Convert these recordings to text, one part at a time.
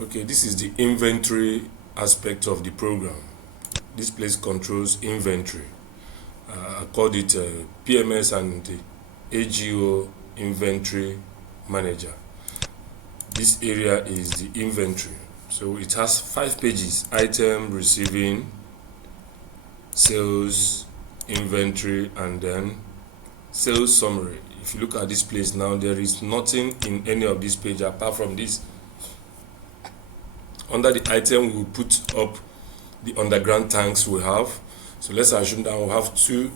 Okay, this is the inventory aspect of the program. This place controls inventory. I called it PMS and AGO inventory manager. This area is the inventory. So it has 5 pages: item, receiving, sales, inventory, and then sales summary. If you look at this place now, there is nothing in any of these pages apart from this. Under the item, we will put up the underground tanks we have. So let's assume that we have 3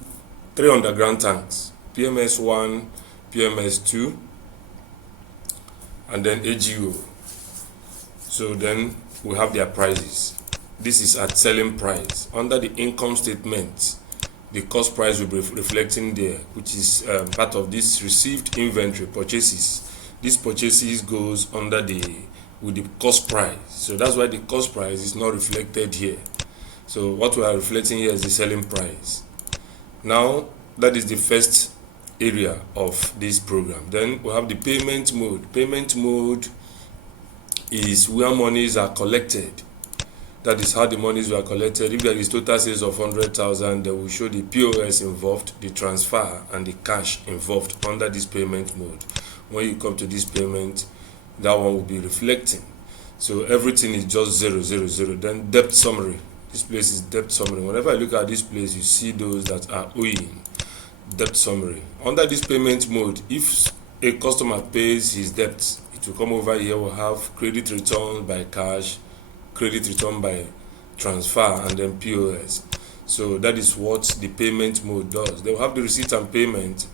underground tanks: PMS 1, PMS 2, and then AGO. So then we have their prices. This is at selling price. Under the income statement, the cost price will be reflecting there, which is part of this received inventory purchases. This purchases goes under with the cost price. So that's why the cost price is not reflected here. So what we are reflecting here is the selling price. Now that is the first area of this program. Then we have the payment mode. Payment mode is where monies are collected. That is how the monies were collected. If there is total sales of 100,000, they will show the POS involved, the transfer, and the cash involved under this payment mode. When you come to this payment, that one will be reflecting. So everything is just 0, 0, 0. Then debt summary. This place is debt summary. Whenever I look at this place, you see those that are owing. Debt summary. Under this payment mode, if a customer pays his debt, it will come over here. We'll have credit return by cash, credit return by transfer, and then POS. So that is what the payment mode does. They will have the receipt and payment.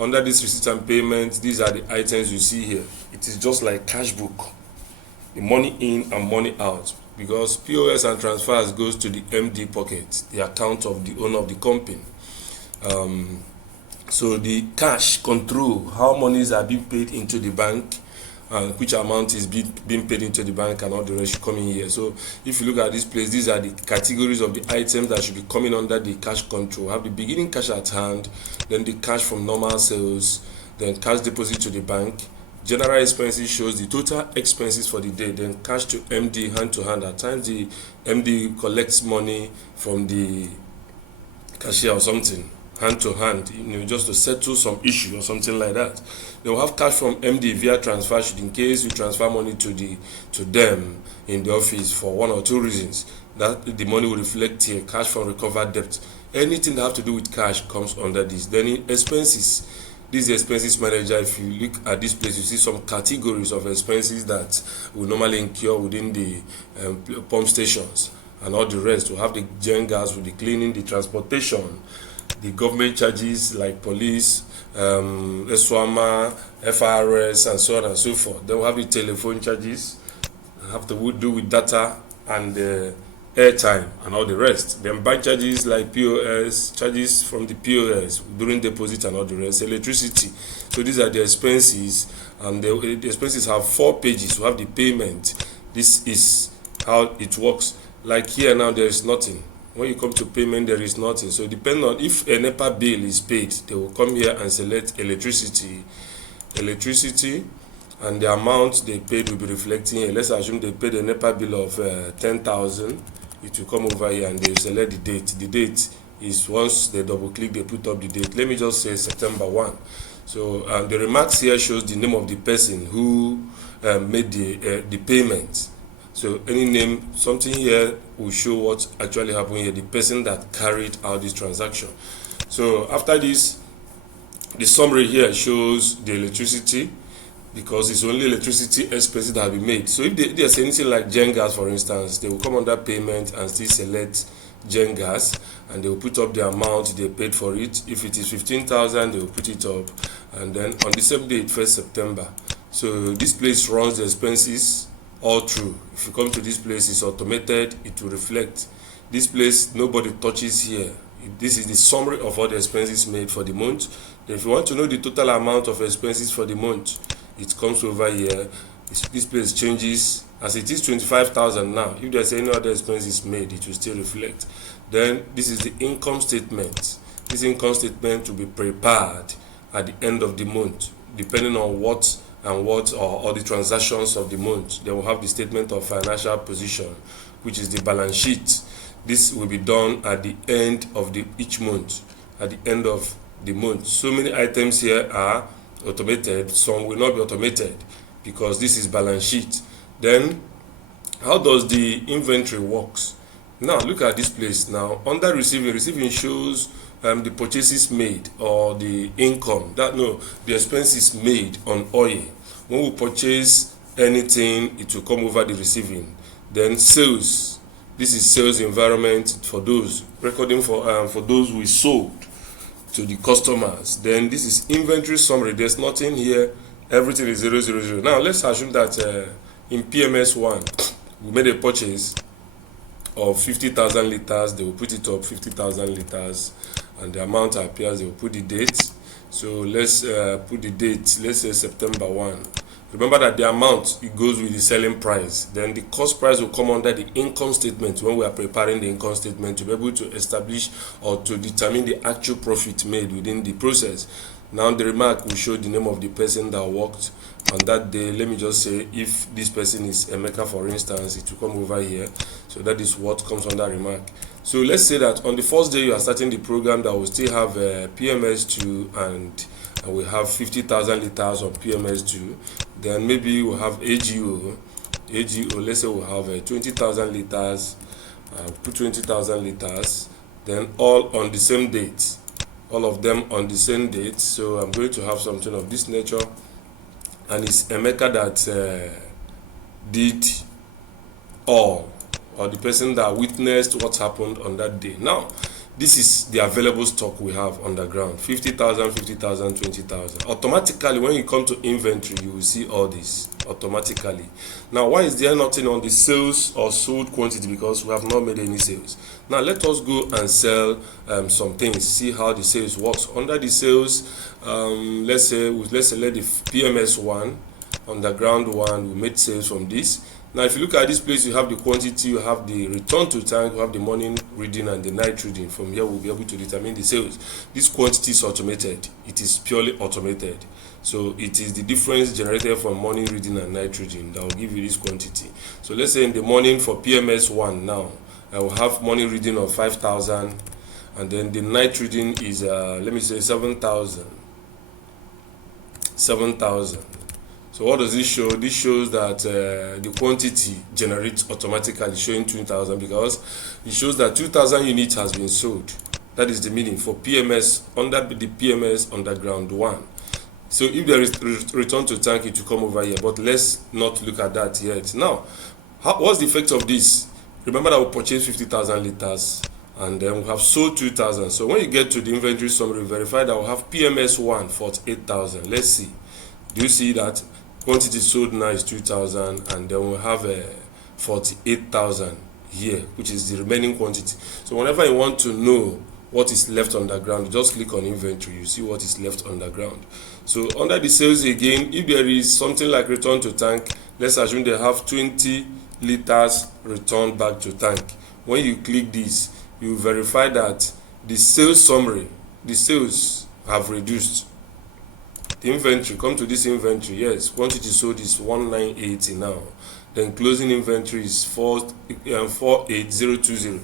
Under this receipt and payment, these are the items you see here. It is just like cash book, the money in and money out, because POS and transfers goes to the MD pocket, the account of the owner of the company. So the cash control how monies are being paid into the bank, and which amount is being paid into the bank, and all the rest should come in here. So if you look at this place, these are the categories of the items that should be coming under the cash control. Have the beginning cash at hand, then the cash from normal sales, then cash deposit to the bank. General expenses shows the total expenses for the day, then cash to MD, hand to hand. At times the MD collects money from the cashier or something, hand to hand, just to settle some issue or something like that. They will have cash from MD via transfer, should in case you transfer money to them in the office for 1 or 2 reasons, that the money will reflect here. Cash from recovered debt. Anything that have to do with cash comes under this. Then in expenses, this is the expenses manager. If you look at this place, you see some categories of expenses that we normally incur within the pump stations and all the rest. We have the gen gas with the cleaning, the transportation, the government charges like police, SWAMA, FRS, and so on and so forth. Then we have the telephone charges, have to do with data and airtime and all the rest. Then bank charges like POS, charges from the POS during deposit and all the rest. Electricity. So these are the expenses, and the expenses have 4 pages. We have the payment. This is how it works. Like here now, there is nothing. When you come to payment, there is nothing. So depending on if a NEPA bill is paid, they will come here and select electricity, and the amount they paid will be reflecting here. Let's assume they paid a NEPA bill of 10,000. It will come over here and they will select the date. The date is, once they double click, they put up the date. Let me just say September 1. So the remarks here shows the name of the person who made the payment. So any name, something here will show what actually happened here, the person that carried out this transaction. So after this, the summary here shows the electricity, because it's only electricity expenses that have been made. So if there's anything like gen gas, for instance, they will come under payment and still select gen gas, and they will put up the amount they paid for it. If it is 15,000, they will put it up, and then on the same day, 1st September. So this place runs the expenses all through. If you come to this place, it's automated, it will reflect. This place, nobody touches here. This is the summary of all the expenses made for the month. If you want to know the total amount of expenses for the month, it comes over here. This place changes. As it is 25,000 now, if there's any other expenses made, it will still reflect. Then this is the income statement. This income statement will be prepared at the end of the month, depending on what and what or the transactions of the month. Then we'll have the statement of financial position, which is the balance sheet. This will be done at the end of each month, at the end of the month. So many items here are automated, some will not be automated because this is balance sheet. Then how does the inventory works? Now look at this place. Now under receiving shows the purchases made or the income, the expenses made on oil. When we purchase anything, it will come over the receiving. Then sales, this is sales environment for those recording for those we sold to the customers. Then this is inventory summary. There's nothing here, everything is 000. Now let's assume that in PMS 1 we made a purchase of 50,000 liters. They will put it up 50,000 liters, and the amount appears. They will put the date. So let's put the date, let's say September 1. Remember that the amount, it goes with the selling price. Then the cost price will come under the income statement when we are preparing the income statement to be able to establish or to determine the actual profit made within the process. Now the remark will show the name of the person that worked on that day. Let me just say, if this person is Emeka, for instance, it will come over here. So that is what comes under remark. So let's say that on the first day you are starting the program, that will still have PMS2 and we have 50,000 liters on PMS2. Then maybe we'll have AGO, let's say we'll have 20,000 liters, put 20,000 liters, then all on the same date, all of them on the same date. So I'm going to have something of this nature, and it's Emeka that did all, or the person that witnessed what happened on that day. Now this is the available stock we have underground: 50,000, 50,000, 20,000. Automatically when you come to inventory, you will see all this automatically. Now why is there nothing on the sales or sold quantity? Because we have not made any sales. Now let us go and sell some things, see how the sales works. Under the sales, let's select the PMS 1, underground 1, we made sales from this. Now if you look at this place, you have the quantity, you have the return to tank, you have the morning reading and the night reading. From here we'll be able to determine the sales. This quantity is automated, it is purely automated. So it is the difference generated from morning reading and night reading that will give you this quantity. So let's say in the morning for PMS 1 now, I will have morning reading of 5,000, and then the night reading is let me say 7,000. So what does this show? This shows that the quantity generates automatically, showing 2,000, because it shows that 2,000 units has been sold. That is the meaning for PMS, under the PMS underground 1. So if there is return to tank, it will come over here, but let's not look at that yet. Now, what's the effect of this? Remember that we purchased 50,000 liters and then we have sold 2,000. So when you get to the inventory summary, verify that we have PMS 1 48,000. Let's see. Do you see that? Quantity sold now is 2,000, and then we have 48,000 here, which is the remaining quantity. So whenever you want to know what is left underground, you just click on inventory, you see what is left underground. So under the sales again, if there is something like return to tank, let's assume they have 20 liters returned back to tank. When you click this, you verify that the sales summary, the sales have reduced. The inventory, come to this inventory, yes, quantity sold is 1980 now. Then closing inventory is 48020.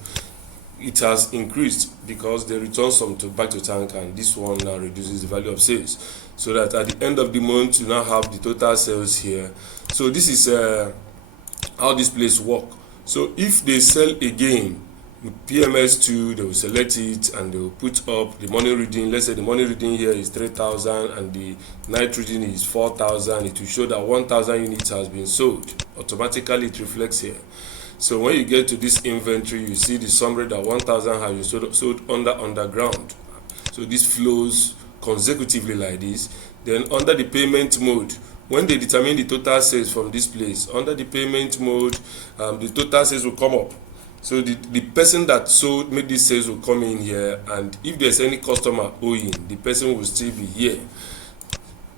It has increased because they return some back to tank, and this one now reduces the value of sales. So that at the end of the month, you now have the total sales here. So this is how this place work. So if they sell again, PMS2, they will select it and they will put up the morning reading. Let's say the morning reading here is 3,000 and the night reading is 4,000. It will show that 1,000 units has been sold. Automatically it reflects here. So when you get to this inventory, you see the summary that 1,000 has been sold under underground. So this flows consecutively like this. Then under the payment mode, when they determine the total sales from this place, under the payment mode, the total sales will come up. So the person that sold made these sales will come in here, and if there's any customer owing, the person will still be here.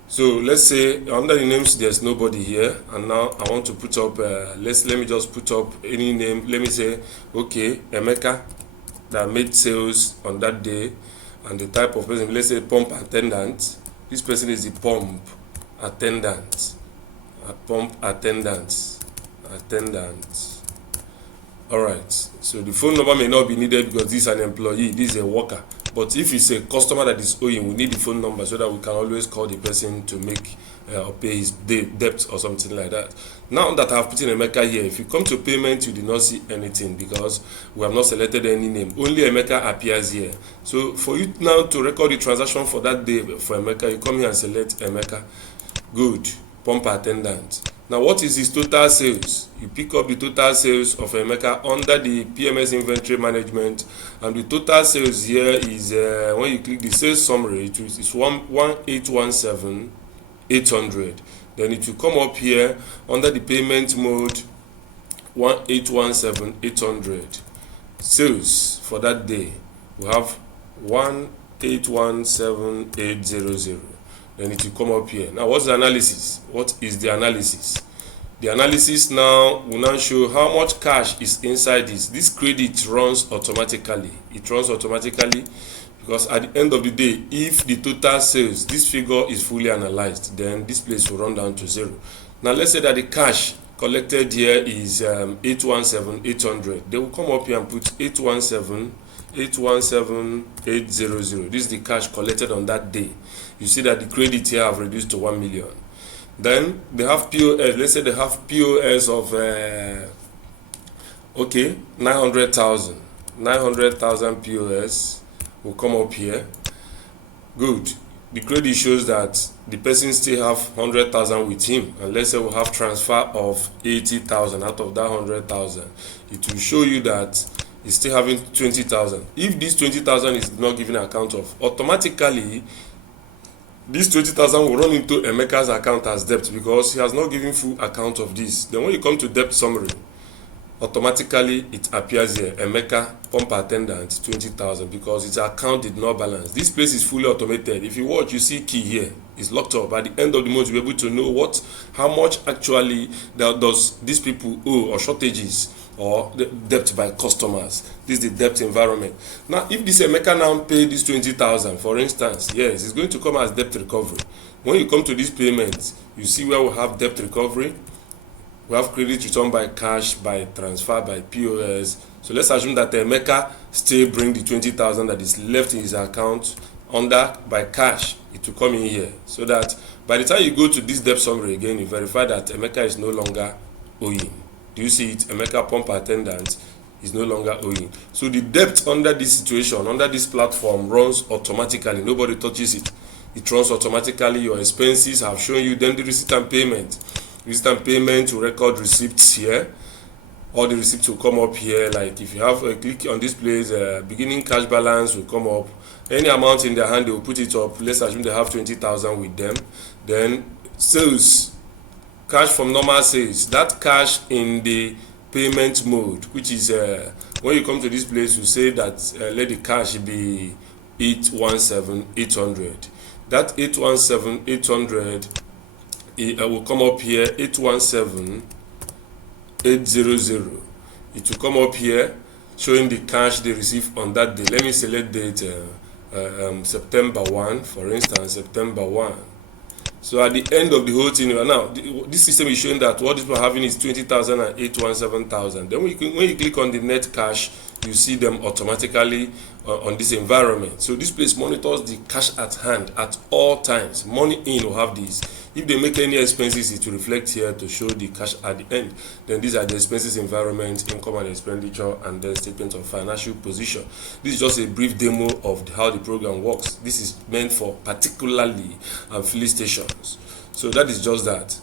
So let's say under the names there's nobody here, and now I want to put up let me just put up any name. Let me say, okay, Emeka that made sales on that day, and the type of person, let's say pump attendant. This person is the pump attendant, pump attendant. Alright, so the phone number may not be needed because this is an employee, this is a worker. But if it's a customer that is owing, we need the phone number so that we can always call the person to make or pay his debt or something like that. Now that I have put in Emeka here, if you come to payment, you do not see anything because we have not selected any name. Only Emeka appears here. So for you now to record the transaction for that day for Emeka, you come here and select Emeka. Good. Pump attendant. Now what is his total sales? You pick up the total sales of Emeka under the PMS inventory management, and the total sales here is when you click the sales summary, it is 1817,800. Then it will come up here under the payment mode 1817,800. Sales for that day we have 1817,800. Then it will come up here. Now what's the analysis? What is the analysis? The analysis now will now show how much cash is inside this. This credit runs automatically. It runs automatically because at the end of the day, if the total sales, this figure is fully analyzed, then this place will run down to 0. Now let's say that the cash collected here is 817,800. They will come up here and put 817,800. This is the cash collected on that day. You see that the credit here have reduced to 1 million. Then they have POS. Let's say they have POS of 900,000. 900,000 POS will come up here. Good. The credit shows that the person still have 100,000 with him, and let's say we have transfer of 80,000 out of that 100,000. It will show you that he's still having 20,000. If this 20,000 is not given account of, automatically this 20,000 will run into Emeka's account as debt because he has not given full account of this. Then when you come to debt summary, automatically it appears here, Emeka pump attendant 20,000, because its account did not balance. This place is fully automated. If you watch, you see key here, it's locked up. At the end of the month, you'll be able to know how much actually does these people owe, or shortages, or the debt by customers. This is the debt environment. Now if this Emeka now pay this 20,000, for instance, yes, it's going to come as debt recovery. When you come to this payment, you see where we have debt recovery. We have credit return by cash, by transfer, by POS. So let's assume that Emeka still bring the 20,000 that is left in his account under by cash. It will come in here, so that by the time you go to this debt summary again, you verify that Emeka is no longer owing. Do you see it? Emeka pump attendant is no longer owing. So the debt under this situation, under this platform, runs automatically. Nobody touches it. It runs automatically. Your expenses have shown you. Then the receipt and payment. Receipt and payment will record receipts here. All the receipts will come up here. Like if you have a click on this place, beginning cash balance will come up. Any amount in their hand, they will put it up. Let's assume they have 20,000 with them. Then sales. Cash from normal sales, that cash in the payment mode, which is when you come to this place, you say that let the cash be 817,800. That 817,800 will come up here, 817,800. It will come up here showing the cash they received on that day. Let me select date September 1, for instance, September 1. So at the end of the whole thing, now this system is showing that what people are having is 20,000 and 817,000. Then when you click on the net cash, you see them automatically on this environment. So this place monitors the cash at hand at all times. Money in will have this. If they make any expenses, it will reflect here to show the cash at the end. Then these are the expenses environment, income and expenditure, and then statement of financial position. This is just a brief demo of how the program works. This is meant for particularly filling stations. So that is just that.